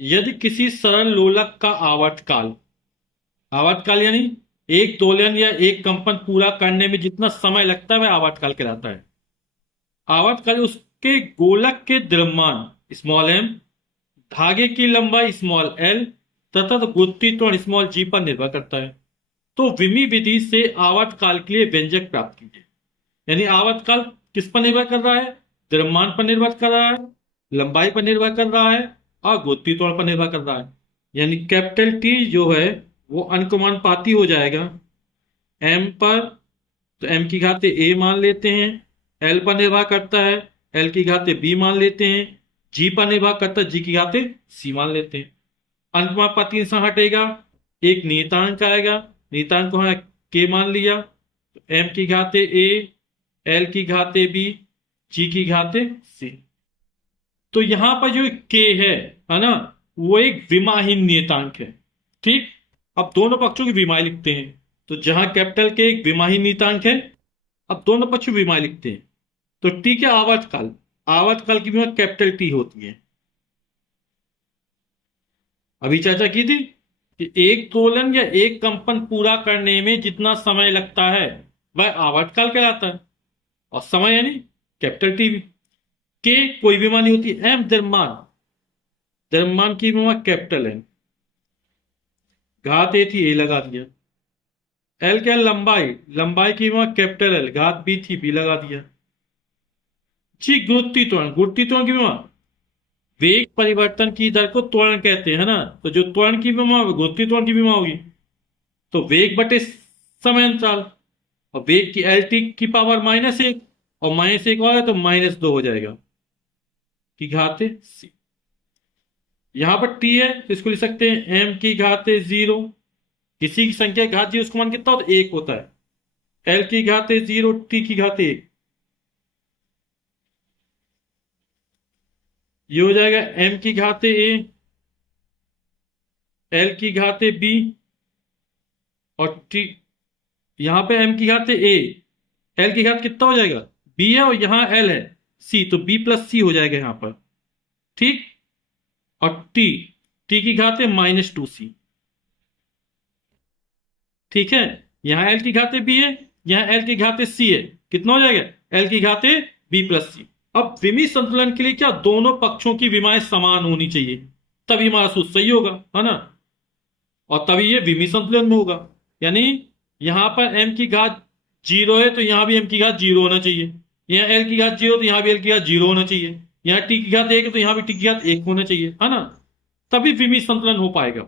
यदि किसी सरल लोलक का आवर्तकाल, आवर्तकाल यानी एक दोलन या एक कंपन पूरा करने में जितना समय लगता है वह आवर्तकाल कहलाता है। आवर्तकाल उसके गोलक के द्रव्यमान स्मॉल एम, धागे की लंबाई स्मॉल एल तथा गुत्ती त्वरण स्मॉल जी पर निर्भर करता है। तो विमी विधि से आवर्तकाल के लिए व्यंजक प्राप्त कीजिए। यानी आवर्तकाल किस पर निर्भर कर रहा है? द्रव्यमान पर निर्भर कर रहा है, लंबाई पर निर्भर कर रहा है और गुत्ती त्वरण पर निर्भर कर रहा है। यानी कैपिटल टी जो है वो अनुकमानुपाती हो जाएगा एम पर। तो एम की घात ए मान लेते हैं। एल पर निर्भर करता है, एल की घात बी मान लेते हैं। जी पर निर्भर करता है, जी की घात सी मान लेते हैं। अनुकमानुपाती इंसान हटेगा, एक नियतांक आएगा, नियतांक को हमने के मान लिया। तो एम की घात ए, एल की घात बी, जी की घात सी। तो यहां पर जो के है ना, वो एक विमाहीन नियतांक है। ठीक। अब दोनों पक्षों की विमाएं लिखते हैं। तो जहां कैपिटल के एक विमाहीन नियतांक है, अब दोनों पक्षों की विमाएं लिखते हैं। तो टी क्या? आवर्तकाल। आवर्तकाल की विमा कैपिटल टी होती है। अभी चर्चा की थी कि एक दोलन या एक कंपन पूरा करने में जितना समय लगता है वह आवर्तकाल कहलाता है। और समय यानी कैपिटल टी। के कोई विमा नहीं होती। एम द्रव्यमान, द्रव्यमान की विमा कैपिटल है। घात ए थी, ए लगा दिया। एल क्या? लंबाई, लंबाई की विमा कैपिटल एल, घात बी थी, बी लगा दिया। जी गुरुत्वी त्वरण, गुरुत्वी त्वरण की विमा वेग परिवर्तन की दर को त्वरण कहते हैं ना। तो जो त्वरण की विमा गुरुत्वी त्वरण की विमा होगी। तो वेग बटे समय अंतराल, और वेग की एल टी की पावर -1, और -1 और है तो -2 हो जाएगा की घात सी। यहां पर टी है तो इसको लिख सकते हैं एम की घात 0। किसी की संख्या की घात 0 उसका मान कितना होता है? 1 होता है। एल की घात 0, टी की घात 1। ये हो जाएगा एम की घात ए, एल की घात बी, और टी। यहां पे एम की घात ए, एल की घात कितना हो जाएगा? बी है, और यहां एल है सी, तो बी प्लस सी हो जाएगा यहां पर। ठीक। और टी, टी की घात है -2c। ठीक है। यहां एल की घात बी है, यहां एल की घात सी है। कितना हो जाएगा? एल की घात बी प्लस सी। अब विमी संतुलन के लिए क्या दोनों पक्षों की विमाएं समान होनी चाहिए, तभी हमारा सूत्र सही होगा, है ना। और तभी ये विमी संतुलन में होगा। यानी यहां पर m की घात 0 है तो यहां भी m की घात 0 होना चाहिए। यहाँ l की घात 0 तो यहां भी l की घात 0 होना चाहिए। यहाँ t की घात 1 है तो यहां भी t की घात 1 होना चाहिए, है ना। तभी विमी संतुलन हो पाएगा।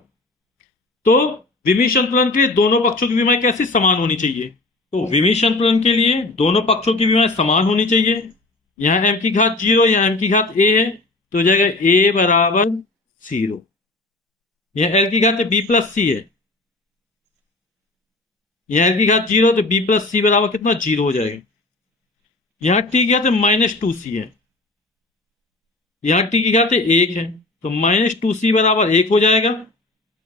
तो विमी संतुलन के लिए दोनों पक्षों की विमाएं कैसे? समान होनी चाहिए। तो विमी संतुलन के लिए दोनों पक्षों की विमाएं समान होनी चाहिए। यहाँ m की घात 0, यहाँ m की घात a है, तो हो जाएगा a बराबर 0। यहाँ l की घात b प्लस सी है, यहाँ l की घात 0 तो b प्लस सी बराबर कितना? 0 हो जाएगा। यहाँ t की घात -2c है, यहाँ t की घात 1 है, तो -2c बराबर 1 हो जाएगा।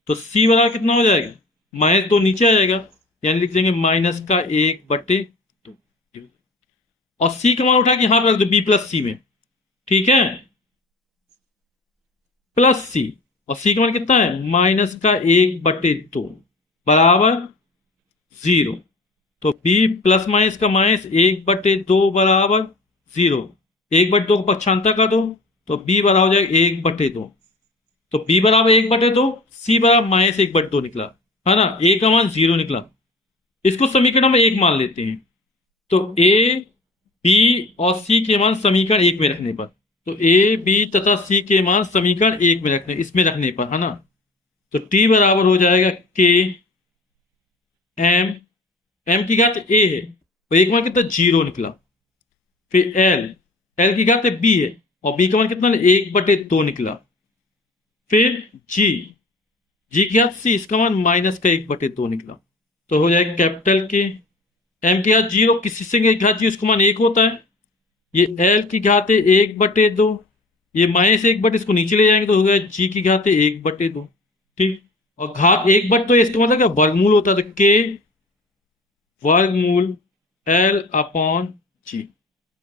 तो c बराबर कितना हो जाएगा? -2 नीचे आ जाएगा, यानी लिख देंगे -1/2। और c का मान उठा के यहां पर रख दो b प्लस सी में। ठीक है। प्लस सी, और सी का मान कितना है? -1/2 बराबर 0। तो b प्लस माइनस का -1/2 बराबर 0। 1/2 को पक्षांतर कर दो तो b बराबर हो जाएगा 1/2। तो b बराबर 1/2, c बराबर -1/2 निकला, है ना। a का मान 0 निकला। इसको समीकरण में 1 मान लेते हैं। तो a, b और c के मान समीकरण 1 में रखने पर, तो a, b तथा c के मान समीकरण 1 में रखने, इसमें रखने पर, है ना। तो t बराबर हो जाएगा k m, m की घात a है और एक मान कितना? 0 निकला। फिर l, l की घात b है और b का मान कितना? 1/2 निकला। फिर g, g की घात c, इसका मान -1/2 निकला। तो हो जाएगा कैपिटल के m की घात 0, किसी से की घात 0 इसका मान 1 होता है। ये l की घात 1/2, ये -1/, इसको नीचे ले जाएंगे तो हो गया g की घात 1/2। ठीक। और घात 1/, तो इसका मतलब क्या? वर्गमूल होता है। तो k वर्गमूल L/G,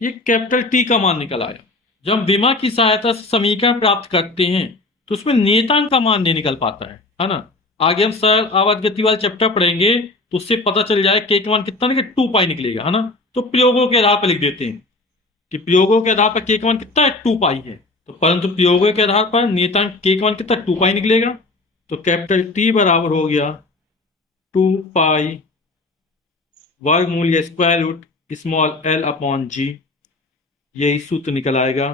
ये कैपिटल T का मान निकल आया। जब हम विमा की सहायता से समीकरण प्राप्त करते हैं तो उसमें नियतांक का मान नहीं निकल पाता है ना। आगे हम सरल आवर्त गति वाले चैप्टर पढ़ेंगे तो उससे पता चल जाए के का मान कितना निकले, 2 पाई निकलेगा, है ना। तो प्रयोगों के आधार पर लिख देते हैं कि प्रयोगों के आधार पर के का मान कितना है, 2 पाई है। तो परंतु प्रयोगों के आधार पर नियतांक के का मान कितना, 2 पाई निकलेगा। तो कैपिटल टी बराबर हो गया 2 पाई वर्गमूल या square root small l upon g, यही सूत्र निकल आएगा।